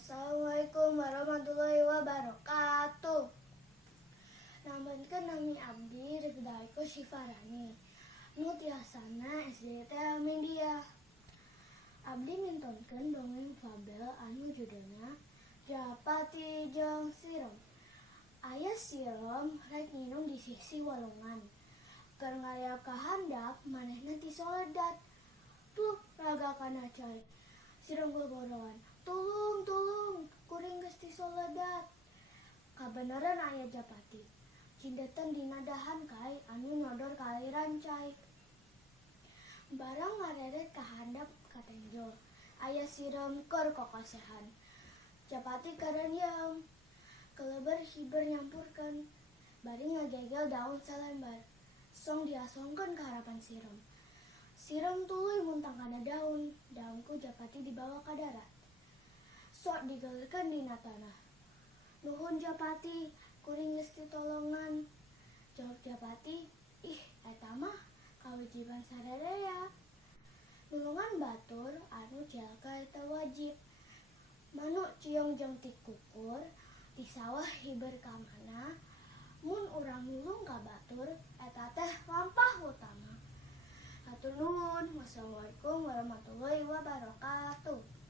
Assalamualaikum warahmatullahi wabarakatuh. Nambankeun nami abdi Rifdaiko Syifarani. Nu tiasana SD teh Amindia. Abdi mintonkeun dongeng fabel anu judulna Japati jeung Sirom. Aya sirom rek nginum di sisi walungan. Keur ngarea ka handap manehna ti soledat. Tuh raga kana cai. Sirom gogorowan. Tulung, kuring geus ti soledat. Kabeneran aya Japati. Cindetan dina dahan kai anu nyodor ka aliran cai. Barang ngareret ka handap ka tenjol. Aya sirom keur kokosehan. Japati karenyem. Keleber hiber nyampurkeun. Bari ngagegel daun salembar. Song diasongkeun ka harapan sirom. Sirom tuluy muntang kana daun. Daunku Japati dibawa ka darat. Sok digelkeun dina tanah. Nuhun Japati, kuring geus titolongan. Jawab Japati, ih eta mah kawajiban sadaya. Nulungan batur anu jalka eta wajib. Manuk ciong jeung ti kukur di sawah hiber ka mana. Mun urang nulung ka batur eta teh lampah utama. Hatur nuhun. Wassalamualaikum warahmatullahi wabarakatuh.